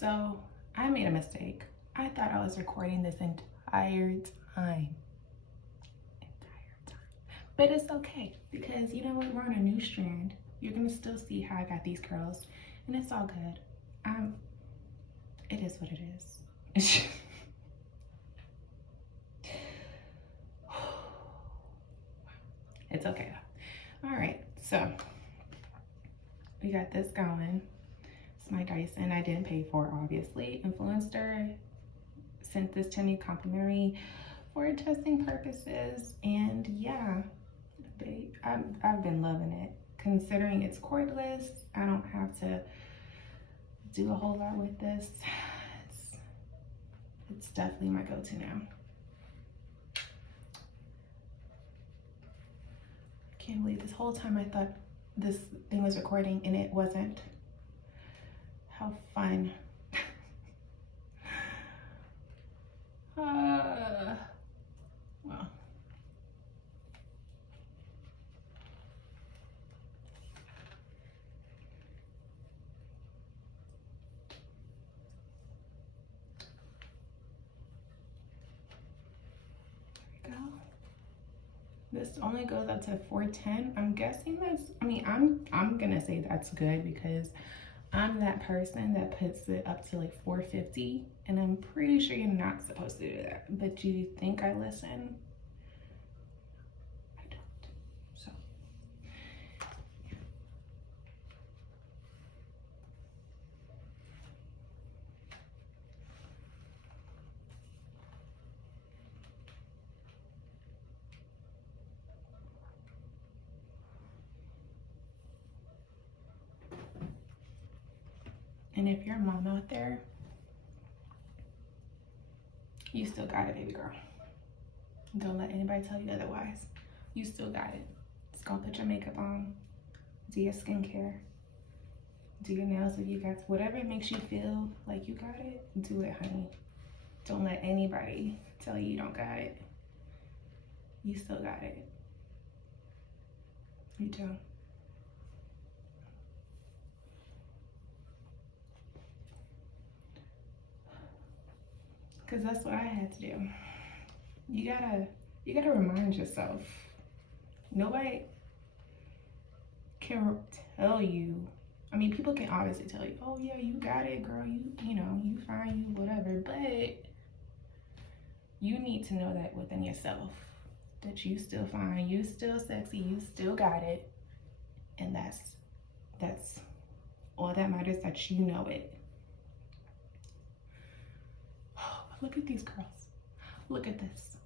So I made a mistake. I thought I was recording this entire time. But it's okay because you know what? We're on a new strand. You're gonna still see how I got these curls, and it's all good. It is what it is. It's okay though. All right, so we got this going. It's my Dyson. I didn't pay for it, obviously. Influencer sent this to me complimentary for testing purposes, and yeah, I've been loving it. Considering it's cordless, I don't have to do a whole lot with this. It's definitely my go-to now. I can't believe this whole time I thought this thing was recording and it wasn't. How fun. Well. There we go. This only goes up to 410. I'm guessing that's, I'm gonna say that's good because I'm that person that puts it up to like 450, and I'm pretty sure you're not supposed to do that. But do you think I listen? I don't. So. And if you're a mom out there, you still got it, baby girl. Don't let anybody tell you otherwise. You still got it. Just go put your makeup on, do your skincare, do your nails if you got to. Whatever makes you feel like you got it, do it, honey. Don't let anybody tell you you don't got it. You still got it. You do. Because that's what I had to do. You gotta remind yourself. Nobody can tell you. I mean, people can obviously tell you, oh yeah, you got it, girl, you know, you fine, you whatever, but you need to know that within yourself, that you still fine, you still sexy, you still got it, and that's all that matters, that you know it. Look at these curls. Look at this.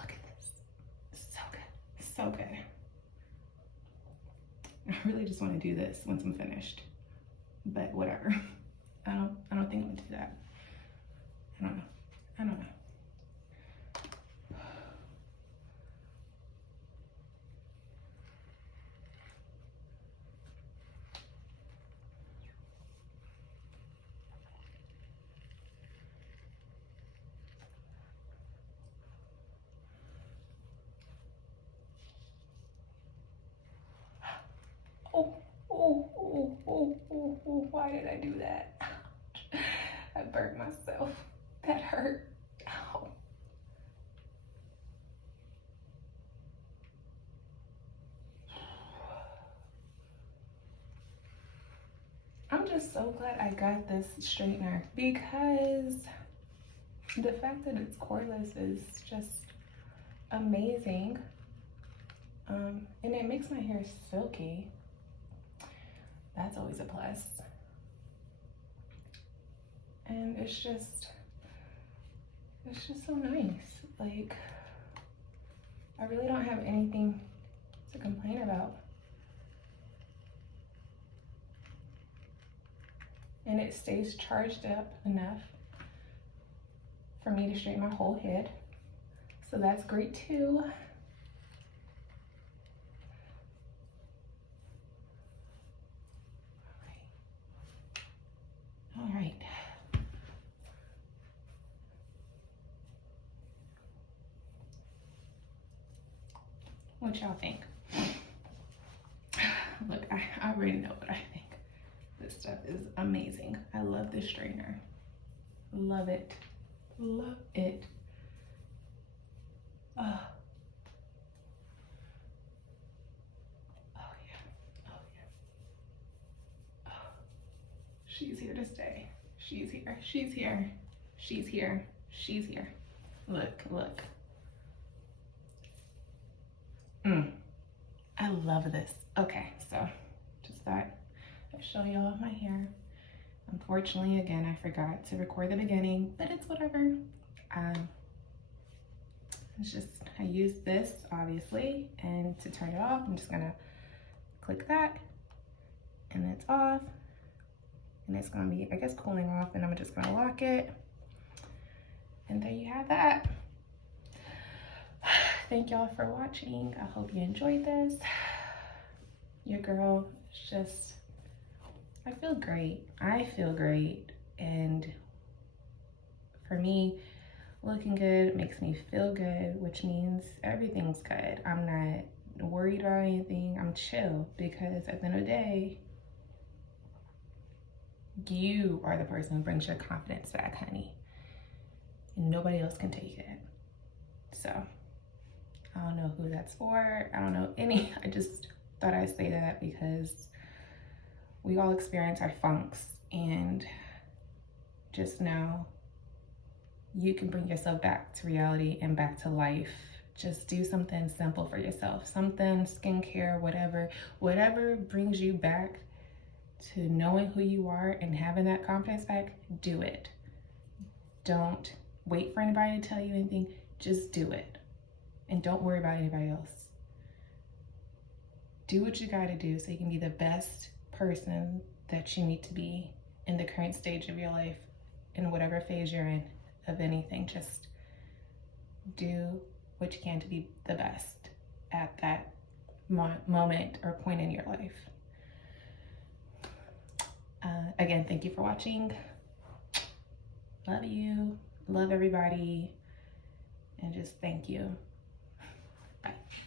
Look at this. So good. So good. I really just want to do this once I'm finished. But whatever. I don't think I'm gonna do that. I don't know. Oh, why did I do that? I burnt myself. That hurt. Ow. I'm just so glad I got this straightener because the fact that it's cordless is just amazing. And it makes my hair silky. That's always a plus. And it's just so nice. Like, I really don't have anything to complain about. And it stays charged up enough for me to straighten my whole head. So that's great too. All right. What y'all think? Look, I already know what I think. This This stuff is amazing. I love this strainer. Love it. Love it. Oh. Oh yeah. Oh yeah. Oh. She's here to stay. She's here. She's here. She's here. She's here. Look, look. I love this. Okay, so just thought I'd show y'all my hair. Unfortunately, again, I forgot to record the beginning, but it's whatever. It's just, I use this obviously, and to turn it off, I'm just gonna click that, and it's off. And it's gonna be, I guess, cooling off, and I'm just gonna lock it. And there you have that. Thank y'all for watching. I hope you enjoyed this. Your girl is just, I feel great. I feel great. And for me, looking good makes me feel good, which means everything's good. I'm not worried about anything. I'm chill, because at the end of the day, you are the person who brings your confidence back, honey. And nobody else can take it. So I don't know who that's for. I don't know any. I just thought I'd say that because we all experience our funks, and just know you can bring yourself back to reality and back to life. Just do something simple for yourself. Something, skincare, whatever brings you back to knowing who you are and having that confidence back, do it. Don't wait for anybody to tell you anything. Just do it. And don't worry about anybody else. Do what you gotta do so you can be the best person that you need to be in the current stage of your life, in whatever phase you're in of anything. Just do what you can to be the best at that moment or point in your life. Again, thank you for watching. Love you. Love everybody. And just thank you.